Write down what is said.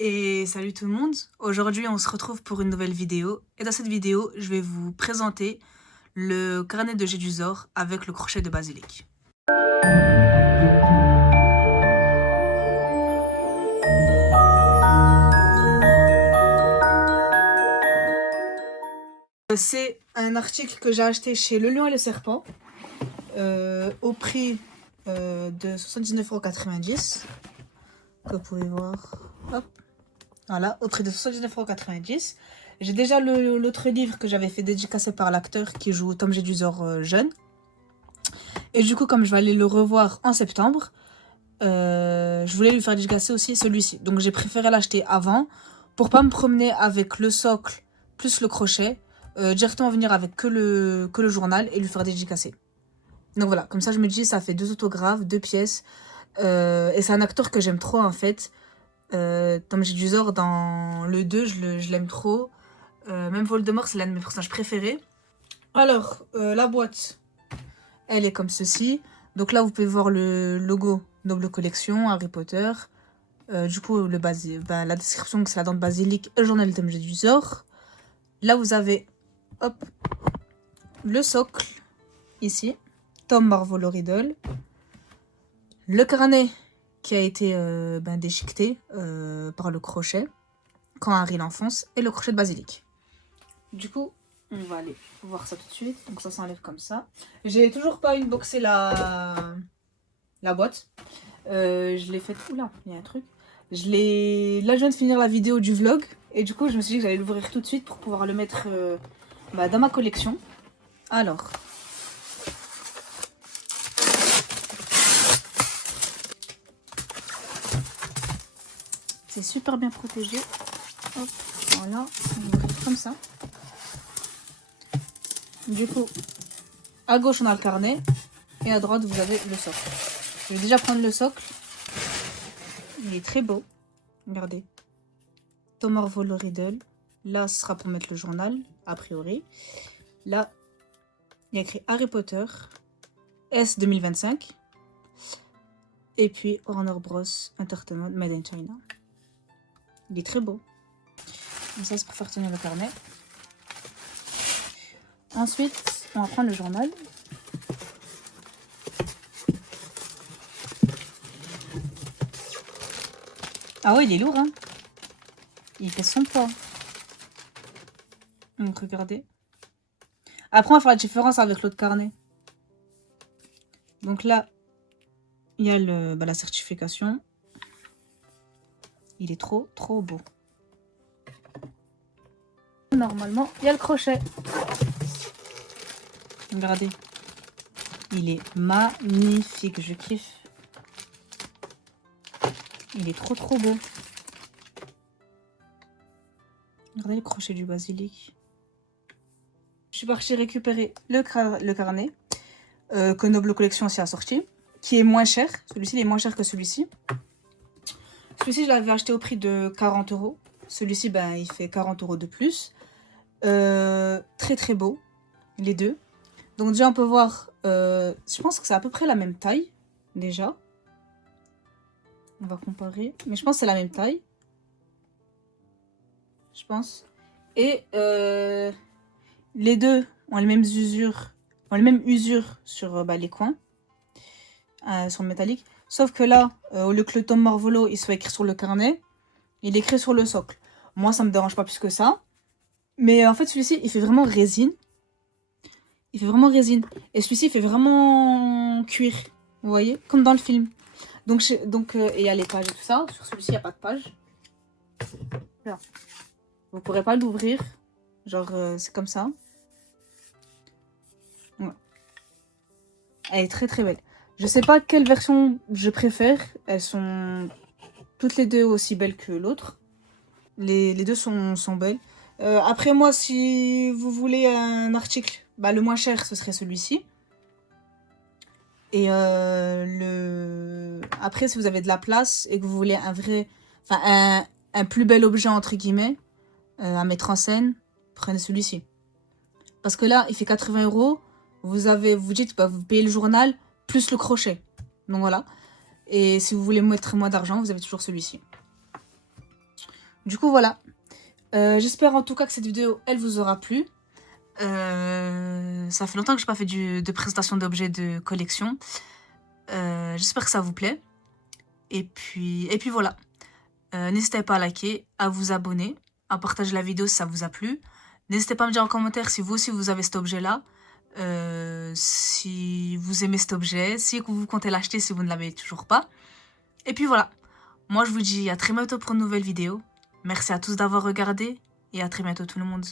Et salut tout le monde, aujourd'hui on se retrouve pour une nouvelle vidéo et dans cette vidéo je vais vous présenter le carnet de Jedusor avec le crochet de basilic. C'est un article que j'ai acheté chez Le Lion et le Serpent au prix de 79,90 €, que vous pouvez voir. Hop. Voilà, au prix de 79,90 €. J'ai déjà l'autre livre que j'avais fait dédicacer par l'acteur qui joue Tom Jedusor jeune. Et du coup, comme je vais aller le revoir en septembre, je voulais lui faire dédicacer aussi celui-ci. Donc j'ai préféré l'acheter avant pour pas me promener avec le socle plus le crochet. Directement venir avec que le journal et lui faire dédicacer. Donc voilà, comme ça je me dis ça fait 2 autographes, 2 pièces. Et c'est un acteur que j'aime trop en fait. Tom Jedusor dans le 2, je l'aime trop. Même Voldemort, c'est l'un de mes personnages préférés. Alors, la boîte, elle est comme ceci. Donc là, vous pouvez voir le logo Noble Collection, Harry Potter. Du coup, la description, c'est la dent de basilic et le journal de Tom Jedusor. Là, vous avez, hop, le socle, ici. Tom Marvolo Riddle. Le carnet qui a été déchiqueté par le crochet quand Harry l'enfonce et le crochet de basilic. Du coup, on va aller voir ça tout de suite. Donc ça s'enlève comme ça. J'ai toujours pas unboxé la boîte. Je l'ai faite... Oula, il y a un truc. Là, je viens de finir la vidéo du vlog. Et du coup, je me suis dit que j'allais l'ouvrir tout de suite pour pouvoir le mettre dans ma collection. Alors... C'est super bien protégé. Hop, voilà. Comme ça. Du coup, à gauche, on a le carnet. Et à droite, vous avez le socle. Je vais déjà prendre le socle. Il est très beau. Regardez. Tom Marvolo Riddle. Là, ce sera pour mettre le journal, a priori. Là, il y a écrit Harry Potter. S 2025. Et puis Warner Bros. Entertainment Made in China. Il est très beau. Donc ça, c'est pour faire tenir le carnet. Ensuite, on va prendre le journal. Ah ouais, il est lourd, hein. Il fait son poids. Donc, regardez. Après, on va faire la différence avec l'autre carnet. Donc là, il y a la certification. Il est trop, trop beau. Normalement, il y a le crochet. Regardez. Il est magnifique, je kiffe. Il est trop, trop beau. Regardez le crochet du basilic. Je suis partie récupérer le carnet que Noble Collection aussi a sorti, qui est moins cher. Celui-ci, il est moins cher que celui-ci. Celui-ci, je l'avais acheté au prix de 40 €. Celui-ci, il fait 40 € de plus. Très, très beau, les deux. Donc déjà, on peut voir, je pense que c'est à peu près la même taille, déjà. On va comparer, mais je pense que c'est la même taille. Je pense. Et les deux ont les mêmes usures, sur les coins, sur le métallique. Sauf que là, au lieu que le Tom Marvolo il soit écrit sur le carnet, il est écrit sur le socle. Moi, ça me dérange pas plus que ça. Mais en fait, celui-ci, il fait vraiment résine. Il fait vraiment résine. Et celui-ci, il fait vraiment cuir. Vous voyez, comme dans le film. Donc et il y a les pages et tout ça. Sur celui-ci, il n'y a pas de page. Là. Vous ne pourrez pas l'ouvrir. Genre, c'est comme ça. Ouais. Elle est très très belle. Je sais pas quelle version je préfère. Elles sont toutes les deux aussi belles que l'autre. Les deux sont belles. Après moi, si vous voulez un article, le moins cher, ce serait celui-ci. Et après, si vous avez de la place et que vous voulez un plus bel objet, entre guillemets, à mettre en scène, prenez celui-ci. Parce que là, il fait 80 €. Vous dites, vous payez le journal plus le crochet. Donc voilà. Et si vous voulez mettre moins d'argent, vous avez toujours celui-ci. Du coup, voilà. J'espère en tout cas que cette vidéo, elle vous aura plu. Ça fait longtemps que je n'ai pas fait de présentation d'objets de collection. J'espère que ça vous plaît. Et puis voilà. N'hésitez pas à liker, à vous abonner, à partager la vidéo si ça vous a plu. N'hésitez pas à me dire en commentaire si vous aussi vous avez cet objet-là. Si vous aimez cet objet, si vous comptez l'acheter si vous ne l'avez toujours pas. Et puis voilà. Moi je vous dis à très bientôt pour une nouvelle vidéo. Merci à tous d'avoir regardé et à très bientôt tout le monde.